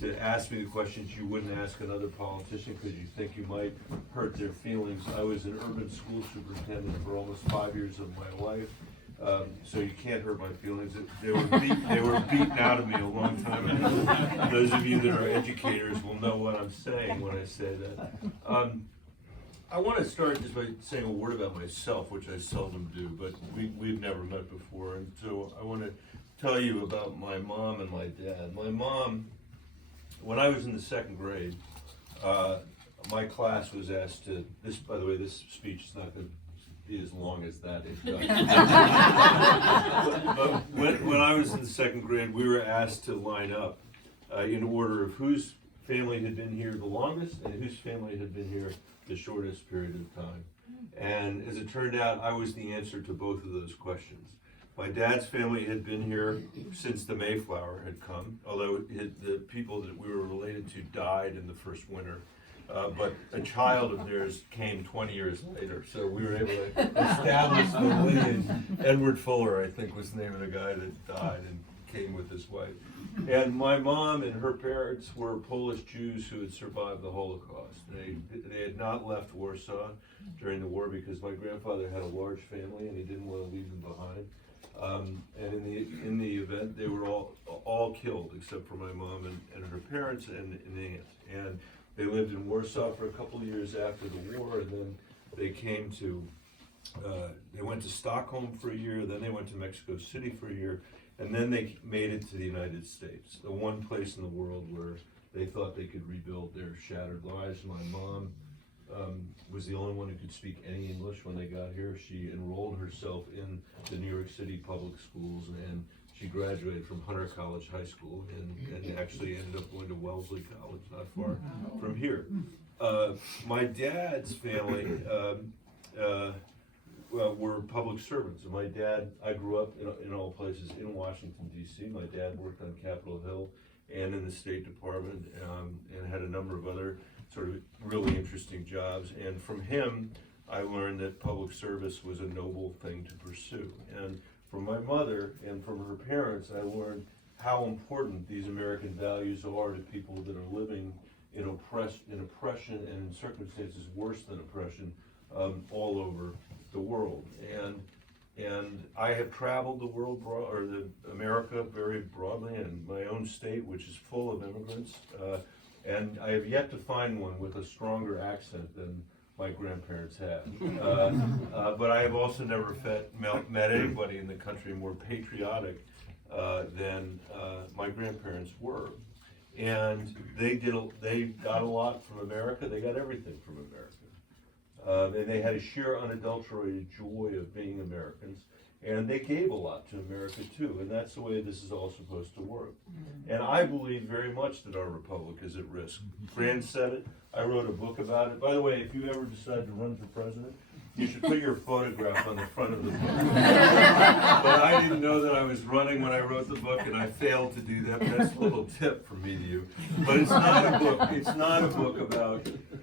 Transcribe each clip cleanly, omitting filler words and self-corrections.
to ask me the questions you wouldn't ask another politician because you think you might hurt their feelings. I was an urban school superintendent for almost 5 years of my life. So you can't hurt my feelings. They were beaten out of me a long time ago. Those of you that are educators will know what I'm saying when I say that. I want to start just by saying a word about myself, which I seldom do, but we've never met before. And so I want to tell you about my mom and my dad. My mom, when I was in the second grade, my class was asked to, by the way, this speech is not going to be as long as that is. But when I was in the second grade, we were asked to line up in order of whose family had been here the longest and whose family had been here the shortest period of time. And as it turned out, I was the answer to both of those questions. My dad's family had been here since the Mayflower had come, although the people that we were related to died in the first winter. But a child of theirs came 20 years later, so we were able to establish the lineage. Edward Fuller, I think, was the name of the guy that died and came with his wife. And my mom and her parents were Polish Jews who had survived the Holocaust. They had not left Warsaw during the war because my grandfather had a large family and he didn't want to leave them behind. And in the event, they were all killed except for my mom and her parents and an aunt. And they lived in Warsaw for a couple of years after the war, and then they came to, they went to Stockholm for a year, then they went to Mexico City for a year, and then they made it to the United States, the one place in the world where they thought they could rebuild their shattered lives. My mom was the only one who could speak any English when they got here. She enrolled herself in the New York City public schools, and she graduated from Hunter College High School and actually ended up going to Wellesley College, not far from here. My dad's family were public servants. And my dad, I grew up in all places in Washington, D.C. My dad worked on Capitol Hill and in the State Department and had a number of other sort of really interesting jobs. And from him, I learned that public service was a noble thing to pursue. And from my mother and from her parents, I learned how important these American values are to people that are living in oppression and in circumstances worse than oppression all over the world. And I have traveled the world, America very broadly, and my own state, which is full of immigrants. And I have yet to find one with a stronger accent than my grandparents had. But I have also never met anybody in the country more patriotic than my grandparents were. And they got a lot from America. They got everything from America. And they had a sheer unadulterated joy of being Americans. And they gave a lot to America too, and that's the way this is all supposed to work. And I believe very much that our republic is at risk. Fran said it, I wrote a book about it. By the way, if you ever decide to run for president, you should put your photograph on the front of the book. But I didn't know that I was running when I wrote the book, and I failed to do that. But that's a little tip from me to you. But it's not a book. It's not a book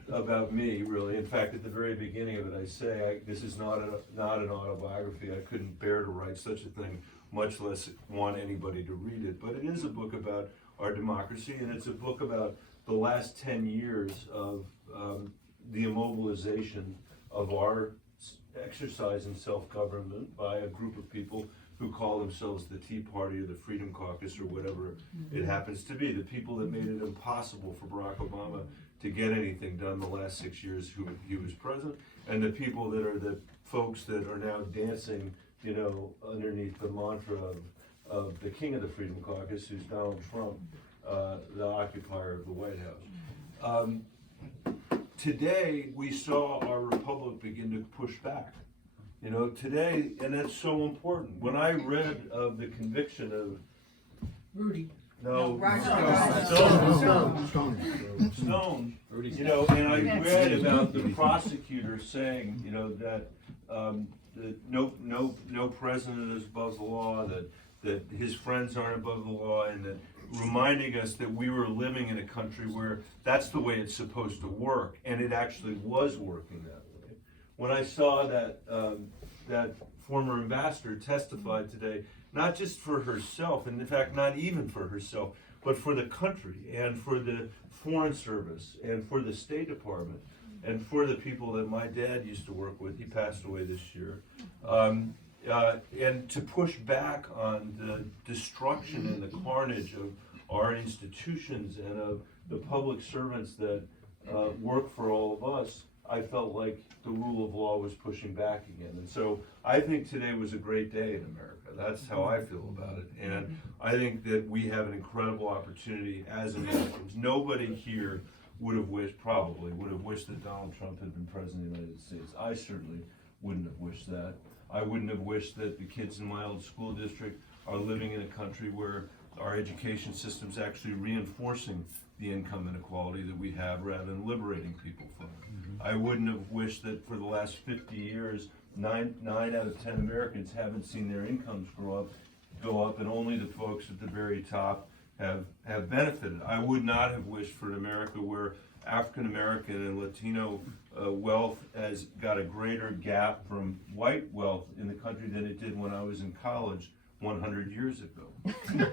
about me, really. In fact, at the very beginning of it, I say this is not an autobiography. I couldn't bear to write such a thing, much less want anybody to read it. But it is a book about our democracy, and it's a book about the last 10 years of the immobilization of our exercise in self-government by a group of people who call themselves the Tea Party or the Freedom Caucus or whatever it happens to be. The people that made it impossible for Barack Obama to get anything done the last 6 years he was president, and the people that are the folks that are now dancing, underneath the mantra of the king of the Freedom Caucus, who's Donald Trump, the occupier of the White House. Today, we saw our republic begin to push back. Today, and that's so important. When I read of the conviction of Rudy. No, Stone. And I read about the prosecutor saying, that no president is above the law, that his friends aren't above the law, and that reminding us that we were living in a country where that's the way it's supposed to work, and it actually was working that way. When I saw that former ambassador testified today, not just for herself, and in fact not even for herself, but for the country and for the Foreign Service and for the State Department and for the people that my dad used to work with. He passed away this year. And to push back on the destruction and the carnage of our institutions and of the public servants that work for all of us, I felt like the rule of law was pushing back again. And so I think today was a great day in America. That's how I feel about it. And I think that we have an incredible opportunity as Americans. Nobody here probably would have wished that Donald Trump had been president of the United States. I certainly wouldn't have wished that. I wouldn't have wished that the kids in my old school district are living in a country where our education system's actually reinforcing the income inequality that we have rather than liberating people from it. I wouldn't have wished that for the last 50 years, 9 out of 10 Americans haven't seen their incomes go up, and only the folks at the very top have benefited. I would not have wished for an America where African American and Latino wealth has got a greater gap from white wealth in the country than it did when I was in college 100 years ago.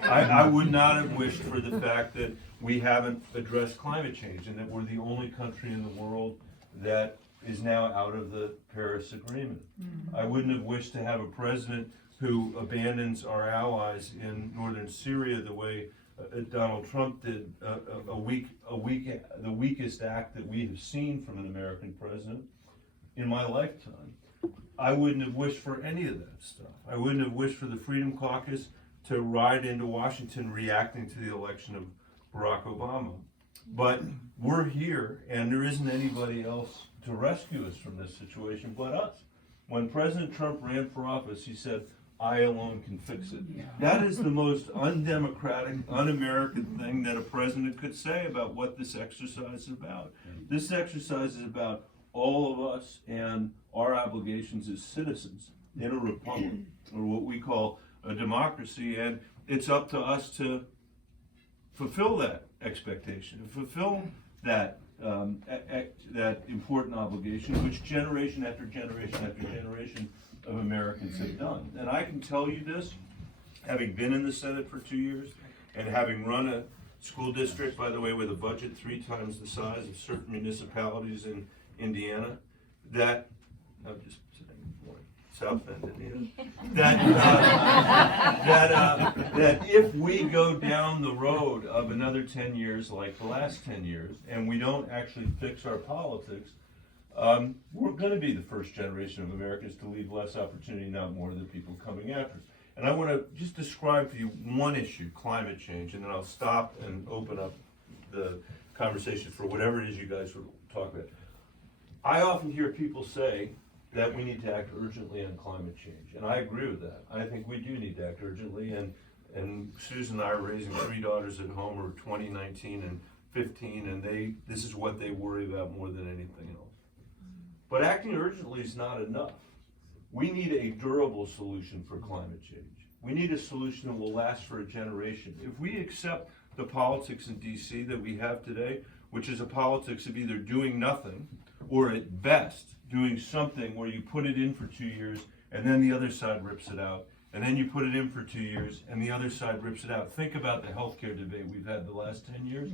I would not have wished for the fact that we haven't addressed climate change and that we're the only country in the world that is now out of the Paris Agreement. I wouldn't have wished to have a president who abandons our allies in northern Syria the way Donald Trump did, the weakest act that we have seen from an American president in my lifetime. I wouldn't have wished for any of that stuff. I wouldn't have wished for the Freedom Caucus to ride into Washington reacting to the election of Barack Obama. But we're here, and there isn't anybody else to rescue us from this situation but us. When President Trump ran for office, he said, "I alone can fix it." That is the most undemocratic, un-American thing that a president could say about what this exercise is about. This exercise is about all of us and our obligations as citizens in a republic, or what we call a democracy, and it's up to us to fulfill that expectation, to fulfill that that important obligation, which generation after generation after generation of Americans have done. And I can tell you this, having been in the Senate for 2 years and having run a school district, by the way, with a budget 3 times the size of certain municipalities in Indiana, that, I'm just saying, South Bend, Indiana, that if we go down the road of another 10 years like the last 10 years, and we don't actually fix our politics, we're going to be the first generation of Americans to leave less opportunity, not more, than people coming after us. And I want to just describe for you one issue, climate change, and then I'll stop and open up the conversation for whatever it is you guys would talk about. I often hear people say that we need to act urgently on climate change, and I agree with that. I think we do need to act urgently, and Susan and I are raising 3 daughters at home who are 20, 19, and 15, and this is what they worry about more than anything else. But acting urgently is not enough. We need a durable solution for climate change. We need a solution that will last for a generation. If we accept the politics in DC that we have today, which is a politics of either doing nothing or at best doing something where you put it in for 2 years and then the other side rips it out, and then you put it in for 2 years and the other side rips it out. Think about the healthcare debate we've had the last 10 years.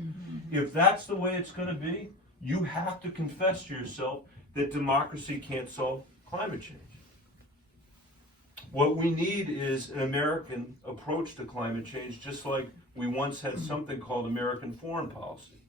If that's the way it's going to be, you have to confess to yourself that democracy can't solve climate change. What we need is an American approach to climate change, just like we once had something called American foreign policy.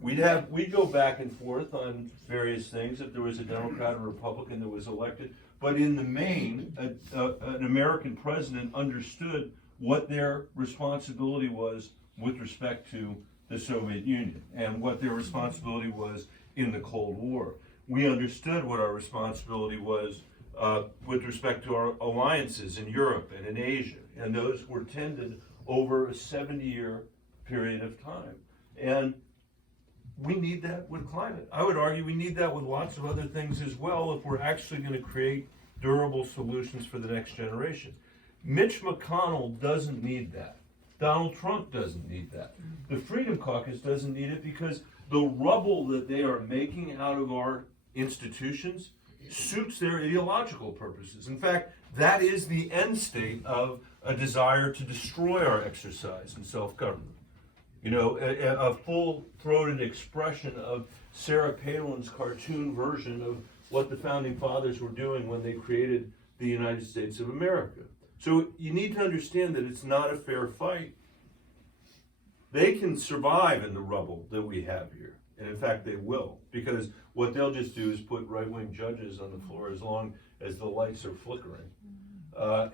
We'd go back and forth on various things if there was a Democrat or Republican that was elected, but in the main, an American president understood what their responsibility was with respect to the Soviet Union and what their responsibility was in the Cold War. We understood what our responsibility was with respect to our alliances in Europe and in Asia, and those were tended over a 70-year period of time. And we need that with climate. I would argue we need that with lots of other things as well if we're actually going to create durable solutions for the next generation. Mitch McConnell doesn't need that. Donald Trump doesn't need that. The Freedom Caucus doesn't need it because the rubble that they are making out of our institutions suits their ideological purposes. In fact, that is the end state of a desire to destroy our exercise in self-government. You know, a full-throated expression of Sarah Palin's cartoon version of what the founding fathers were doing when they created the United States of America. So you need to understand that it's not a fair fight. They can survive in the rubble that we have here. And in fact, they will, because what they'll just do is put right-wing judges on the floor as long as the lights are flickering,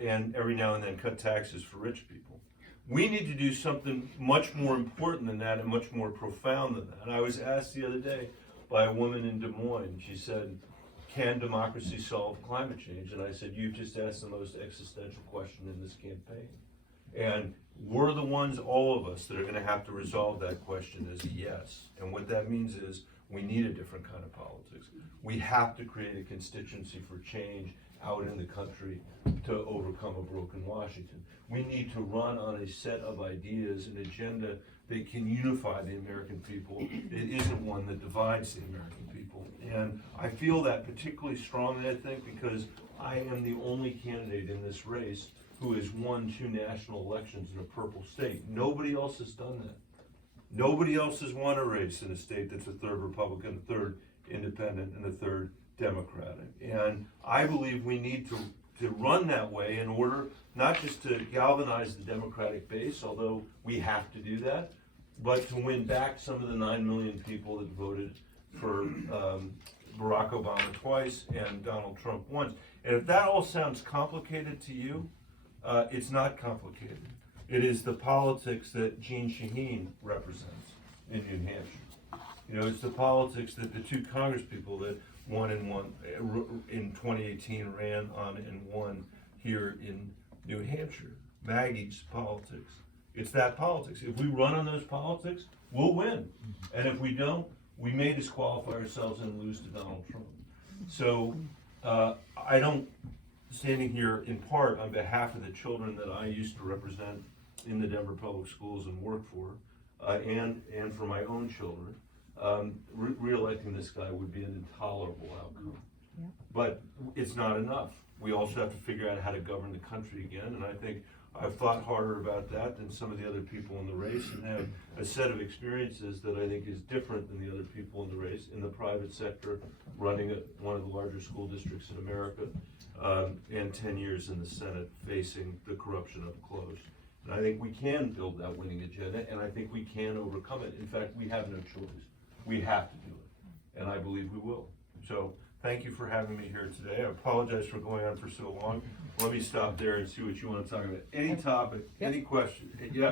and every now and then cut taxes for rich people. We need to do something much more important than that and much more profound than that. And I was asked the other day by a woman in Des Moines, she said, can democracy solve climate change? And I said, you just asked the most existential question in this campaign. And we're the ones, all of us, that are going to have to resolve that question as a yes. And what that means is we need a different kind of politics. We have to create a constituency for change out in the country to overcome a broken Washington. We need to run on a set of ideas, an agenda that can unify the American people. It isn't one that divides the American people. And I feel that particularly strongly, I think, because I am the only candidate in this race who has won 2 national elections in a purple state. Nobody else has done that. Nobody else has won a race in a state that's a 3rd Republican, a 3rd Independent, and a 3rd Democratic. And I believe we need to run that way in order not just to galvanize the Democratic base, although we have to do that, but to win back some of the 9 million people that voted for Barack Obama twice and Donald Trump once. And if that all sounds complicated to you, it's not complicated. It is the politics that Jeanne Shaheen represents in New Hampshire. You know, it's the politics that the 2 congresspeople that won in 2018 ran on and won here in New Hampshire. Maggie's politics. It's that politics. If we run on those politics, we'll win. And if we don't, we may disqualify ourselves and lose to Donald Trump. So I don't, standing here in part on behalf of the children that I used to represent in the Denver Public Schools and work for, and for my own children, re-electing this guy would be an intolerable outcome. Yeah. But it's not enough. We also have to figure out how to govern the country again, and I think I've thought harder about that than some of the other people in the race, and have a set of experiences that I think is different than the other people in the race, in the private sector, running one of the larger school districts in America, and 10 years in the Senate facing the corruption up close. And I think we can build that winning agenda, and I think we can overcome it. In fact, we have no choice. We have to do it, and I believe we will. So thank you for having me here today. I apologize for going on for so long. Let me stop there and see what you want to talk about. Any topic, any question. Yeah.